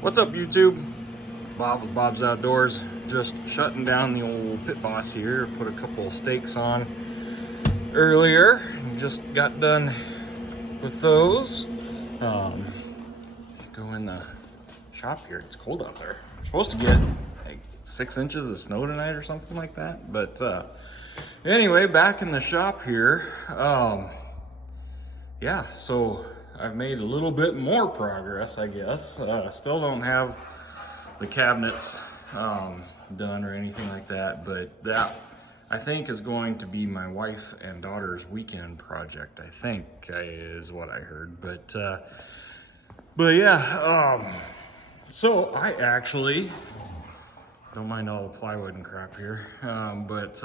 What's up, YouTube? Bob with Bob's Outdoors. Just shutting down the old pit boss here. Put a couple of stakes on earlier. Just got done with those. Go in the shop here. It's cold out there. We're supposed to get like 6 inches of snow tonight or something like that. But anyway, back in the shop here. Yeah, so I've made a little bit more progress, I guess. Still don't have the cabinets done or anything like that, but that I think is going to be my wife and daughter's weekend project. I think is what I heard, but yeah. So I actually don't mind all the plywood and crap here, but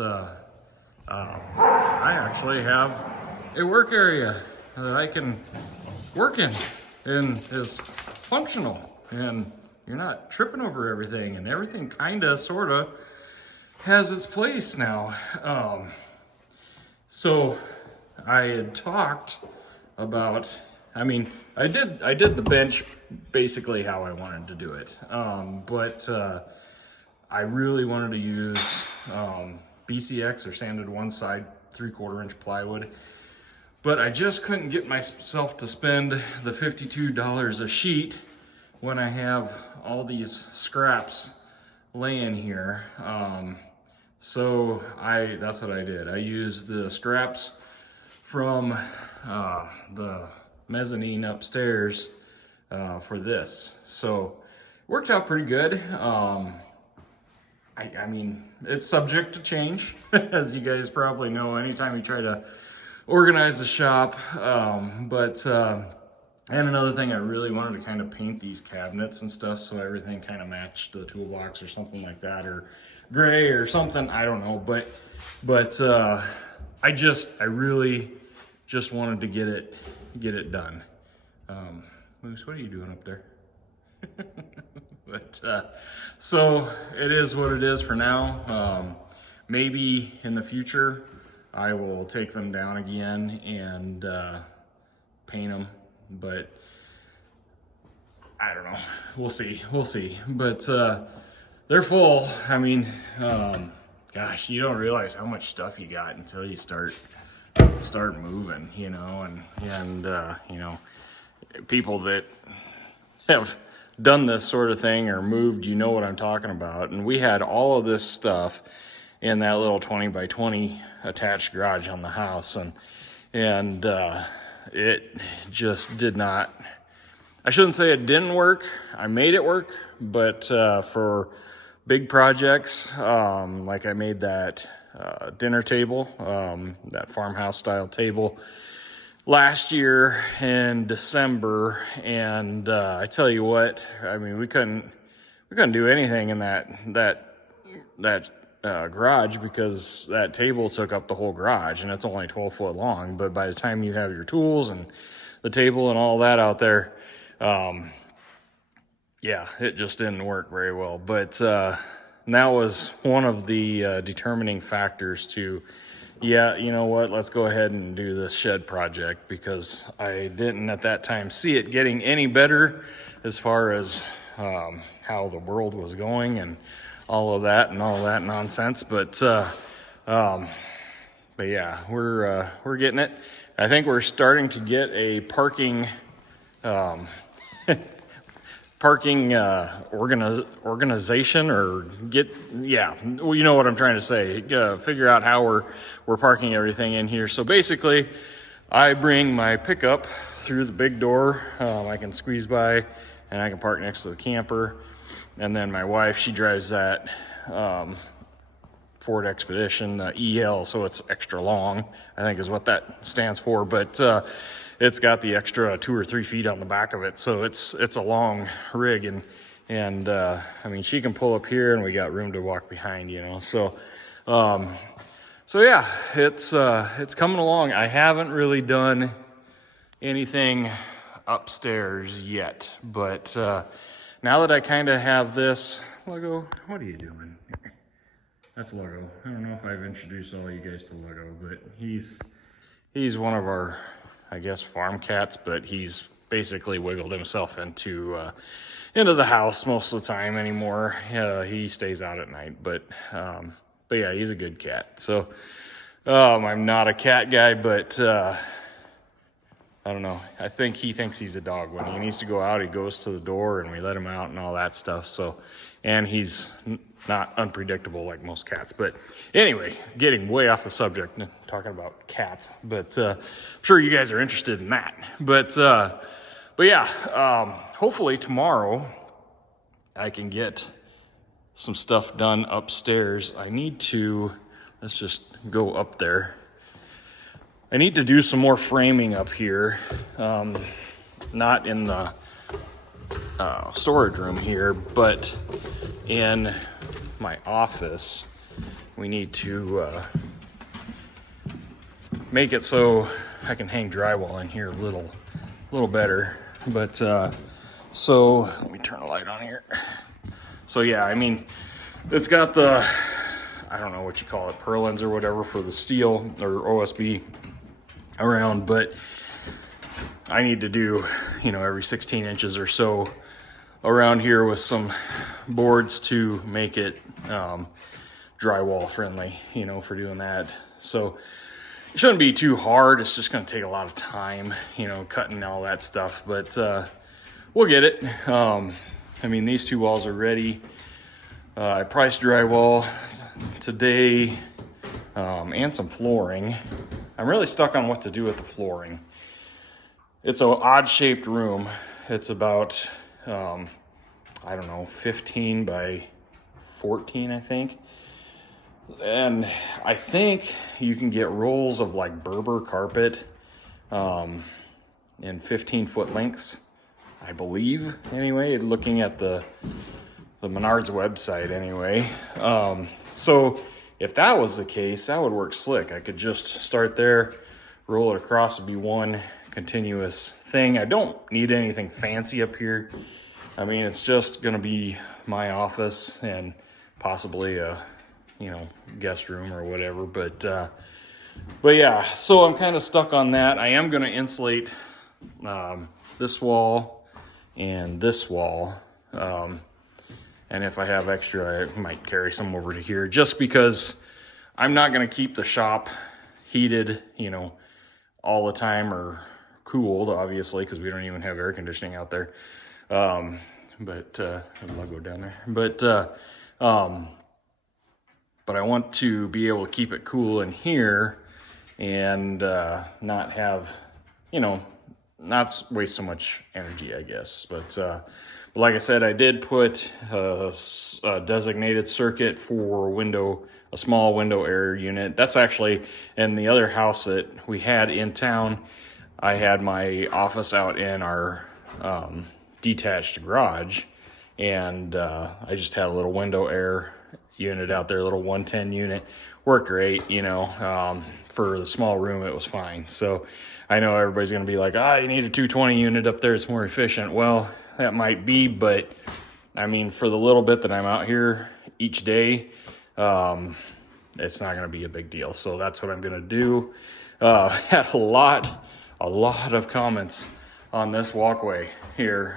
I actually have a work area that I can work in and is functional, and you're not tripping over everything, and everything kinda sorta has its place now. So I had talked about, I did the bench basically how I wanted to do it, but I really wanted to use BCX, or sanded one side 3/4 inch plywood. But I just couldn't get myself to spend the $52 a sheet when I have all these scraps laying here. So that's what I did. I used the scraps from the mezzanine upstairs for this. So it worked out pretty good. I mean, it's subject to change, as you guys probably know, anytime you try to organize the shop. And another thing, I really wanted to kind of paint these cabinets and stuff so everything kind of matched the toolbox or something like that, or gray or something, I don't know. But I really just wanted to get it done. Moose, what are you doing up there? But so it is what it is for now. Maybe in the future I will take them down again and paint them, but I don't know. We'll see. But they're full. I mean, gosh, you don't realize how much stuff you got until you start moving, you know, and you know, people that have done this sort of thing or moved, you know what I'm talking about. And we had all of this stuff in that little 20 by 20 attached garage on the house, and it just did not, I shouldn't say it didn't work. I made it work, but for big projects, like I made that dinner table, that farmhouse style table last year in December, and I tell you what, I mean, we couldn't do anything in that garage, because that table took up the whole garage, and it's only 12 foot long. But by the time you have your tools and the table and all that out there, yeah, it just didn't work very well. But that was one of the determining factors to, yeah, you know what, let's go ahead and do this shed project, because I didn't at that time see it getting any better as far as how the world was going and all of that nonsense. But yeah, we're getting it. I think we're starting to get a parking organization, or yeah, well, you know what I'm trying to say. Figure out how we're parking everything in here. So basically, I bring my pickup through the big door. I can squeeze by, and I can park next to the camper. And then my wife, she drives that Ford Expedition EL, so it's extra long, I think is what that stands for. But it's got the extra 2 or 3 feet on the back of it, so it's a long rig, and I mean, she can pull up here, and we got room to walk behind, you know. So yeah, it's coming along. I haven't really done anything upstairs yet, but now that I kind of have this Logo, what are you doing? That's Logo. I don't know if I've introduced all you guys to Logo, but he's one of our, I guess, farm cats, but he's basically wiggled himself into the house most of the time anymore. He stays out at night, but yeah, he's a good cat. So I'm not a cat guy, but I don't know. I think he thinks he's a dog. When he needs to go out, he goes to the door and we let him out and all that stuff. So, and he's not unpredictable like most cats. But anyway, getting way off the subject, talking about cats. But I'm sure you guys are interested in that. But yeah, hopefully tomorrow I can get some stuff done upstairs. Let's just go up there. I need to do some more framing up here, not in the storage room here, but in my office. We need to make it so I can hang drywall in here a little better. But so let me turn the light on here. So yeah, I mean, it's got the, I don't know what you call it, purlins or whatever for the steel or OSB around, but I need to do, every 16 inches or so around here with some boards to make it drywall friendly, for doing that. So it shouldn't be too hard. It's just going to take a lot of time, cutting all that stuff, but we'll get it. I mean, these two walls are ready. I priced drywall today and some flooring. I'm really stuck on what to do with the flooring. It's an odd shaped room. It's about, 15 by 14, I think. And I think you can get rolls of like Berber carpet in 15-foot lengths, I believe, anyway, looking at the Menards website anyway. So if that was the case, that would work slick. I could just start there, roll it across, it'd be one continuous thing. I don't need anything fancy up here. I mean, it's just gonna be my office and possibly a, guest room or whatever. But yeah, so I'm kind of stuck on that. I am gonna insulate this wall and this wall. And if I have extra, I might carry some over to here just because I'm not going to keep the shop heated, all the time, or cooled, obviously, because we don't even have air conditioning out there. I'll go down there. But I want to be able to keep it cool in here and not have, not waste so much energy, I guess. But like I said, I did put a designated circuit for a small window air unit. That's actually in the other house that we had in town. I had my office out in our detached garage, and I just had a little window air unit out there, a little 110 unit. Worked great, for the small room, it was fine. So I know everybody's going to be like, you need a 220 unit up there, it's more efficient. Well, that might be, but I mean, for the little bit that I'm out here each day, it's not going to be a big deal. So that's what I'm going to do. Had a lot of comments on this walkway here.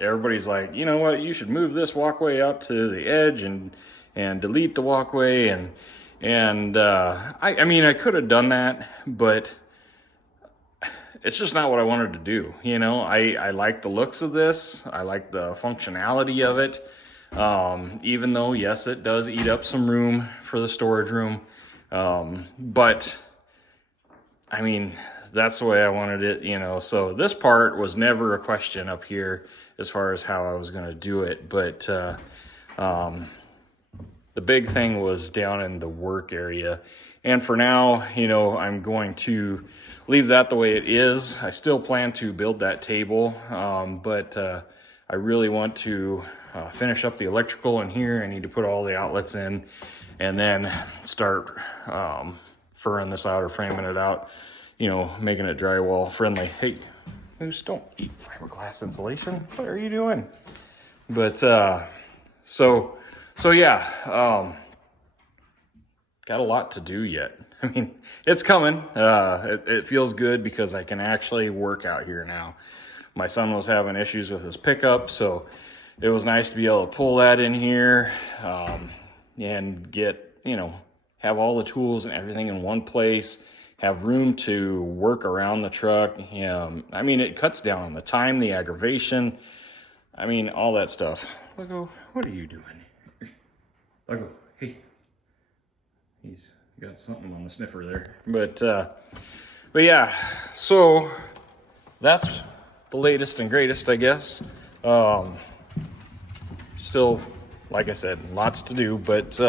Everybody's like, you know what, you should move this walkway out to the edge and delete the walkway. And I mean, I could have done that, but it's just not what I wanted to do. I like the looks of this. I like the functionality of it. Even though, yes, it does eat up some room for the storage room. But I mean, that's the way I wanted it, so this part was never a question up here as far as how I was going to do it. But, the big thing was down in the work area. And for now, I'm going to leave that the way it is. I still plan to build that table, but I really want to finish up the electrical in here. I need to put all the outlets in and then start furring this out or framing it out, making it drywall friendly. Hey, Moose, don't eat fiberglass insulation. What are you doing? But so yeah, got a lot to do yet. I mean, it's coming. It feels good because I can actually work out here now. My son was having issues with his pickup, so it was nice to be able to pull that in here, and get, have all the tools and everything in one place, have room to work around the truck. I mean, it cuts down on the time, the aggravation. I mean, all that stuff. Luggo, what are you doing? Luggo, hey. He's got something on the sniffer there. But yeah, so that's the latest and greatest, I guess. Still, like I said, lots to do, but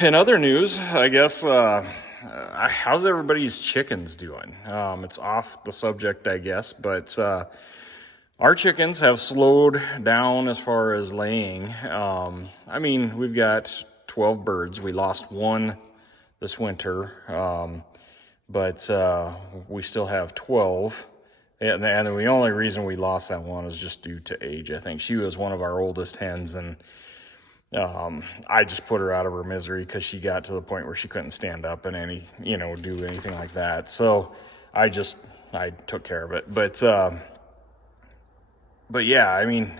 in other news, I guess, how's everybody's chickens doing? It's off the subject, I guess, but our chickens have slowed down as far as laying. I mean, we've got 12 birds. We lost one this winter, but we still have 12. And the only reason we lost that one is just due to age. I think she was one of our oldest hens, and I just put her out of her misery because she got to the point where she couldn't stand up and do anything like that. So I took care of it. But yeah, I mean,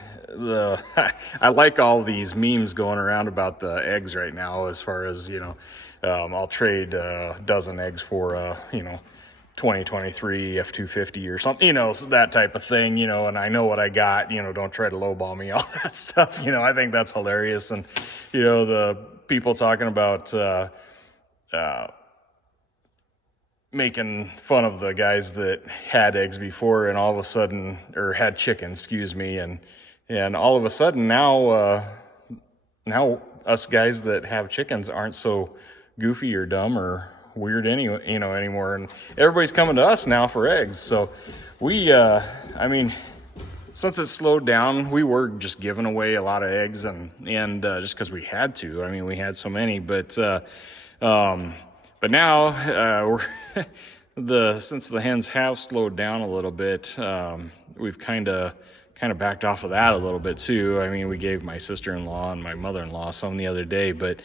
I like all these memes going around about the eggs right now, as far as, I'll trade a dozen eggs for 2023 F-250 or something, so that type of thing, and I know what I got, don't try to lowball me, all that stuff, I think that's hilarious. And, the people talking about making fun of the guys that had eggs before and all of a sudden, or had chickens, excuse me, and all of a sudden now us guys that have chickens aren't so goofy or dumb or weird anymore, and everybody's coming to us now for eggs. So we I mean, since it's slowed down, we were just giving away a lot of eggs and just because we had to. I mean, we had so many, but now we're since the hens have slowed down a little bit, we've kind of backed off of that a little bit too. I mean, we gave my sister-in-law and my mother-in-law some the other day, but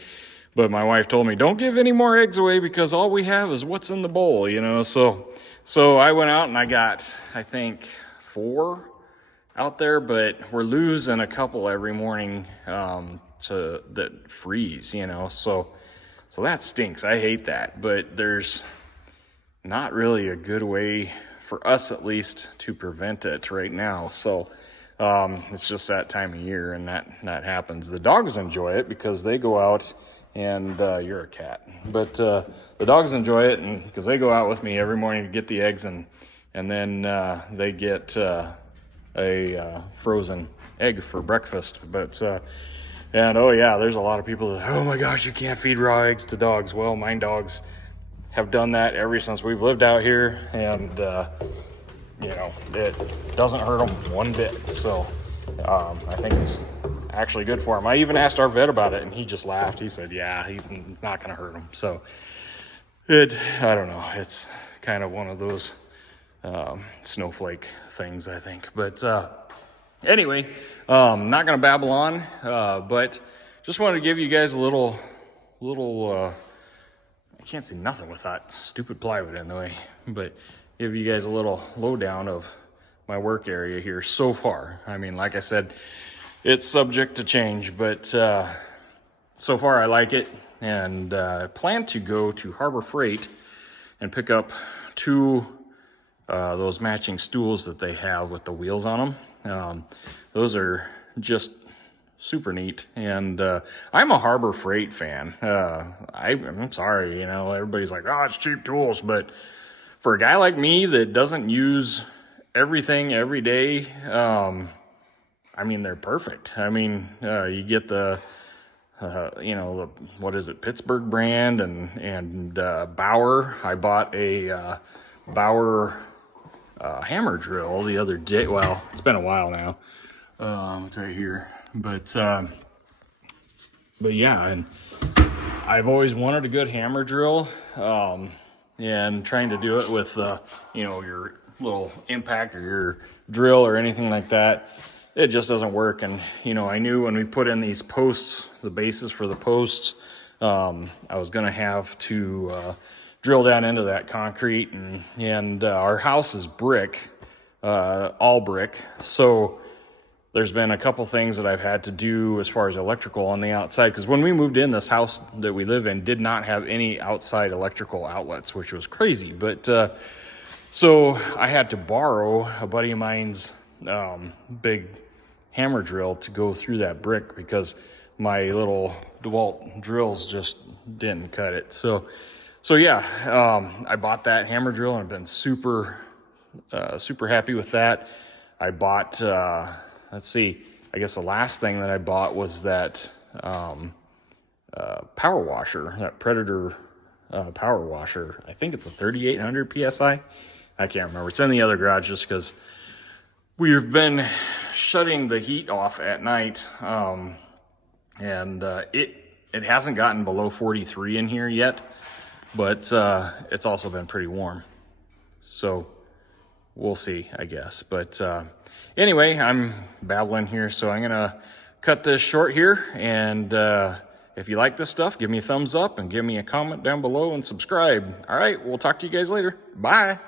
my wife told me, don't give any more eggs away because all we have is what's in the bowl, So I went out and I got, I think, 4 out there, but we're losing a couple every morning that freeze, So that stinks. I hate that. But there's not really a good way, for us at least, to prevent it right now. So it's just that time of year, and that happens. The dogs enjoy it because they go out and you're a cat. But the dogs enjoy it because they go out with me every morning to get the eggs, and then they get a frozen egg for breakfast. And oh yeah, there's a lot of people that, oh my gosh, you can't feed raw eggs to dogs. Well, my dogs have done that ever since we've lived out here, and it doesn't hurt them one bit. So I think it's actually good for them. I even asked our vet about it, and he just laughed. He said, yeah, he's not going to hurt them. So I don't know. It's kind of one of those snowflake things, I think. But anyway, not going to babble on, but just wanted to give you guys a little, I can't see nothing with that stupid plywood in the way, but give you guys a little lowdown of my work area here so far. I mean, like I said, it's subject to change, but so far I like it, and I plan to go to Harbor Freight and pick up 2 those matching stools that they have with the wheels on them. Those are just super neat, and I'm a Harbor Freight fan. I'm sorry, everybody's like, oh, it's cheap tools, but for a guy like me that doesn't use everything every day, I mean, they're perfect. I mean, you get the what is it, Pittsburgh brand and Bauer. I bought a Bauer hammer drill the other day. Well, it's been a while now. It's right here, but yeah, and I've always wanted a good hammer drill, and trying to do it with your little impact or your drill or anything like that, it just doesn't work. And I knew when we put in these posts, the bases for the posts, I was gonna have to drill down into that concrete, and our house is brick, all brick. So there's been a couple things that I've had to do as far as electrical on the outside, because when we moved in, this house that we live in did not have any outside electrical outlets, which was crazy. But so I had to borrow a buddy of mine's big hammer drill to go through that brick, because my little DeWalt drills just didn't cut it. So yeah, I bought that hammer drill and I've been super happy with that. I bought, let's see, I guess the last thing that I bought was that power washer, that Predator power washer. I think it's a 3800 PSI. I can't remember. It's in the other garage just because we've been shutting the heat off at night. And it hasn't gotten below 43 in here yet, but it's also been pretty warm. So we'll see, I guess. But anyway, I'm babbling here, so I'm gonna cut this short here. And if you like this stuff, give me a thumbs up and give me a comment down below and subscribe. All right, we'll talk to you guys later. Bye.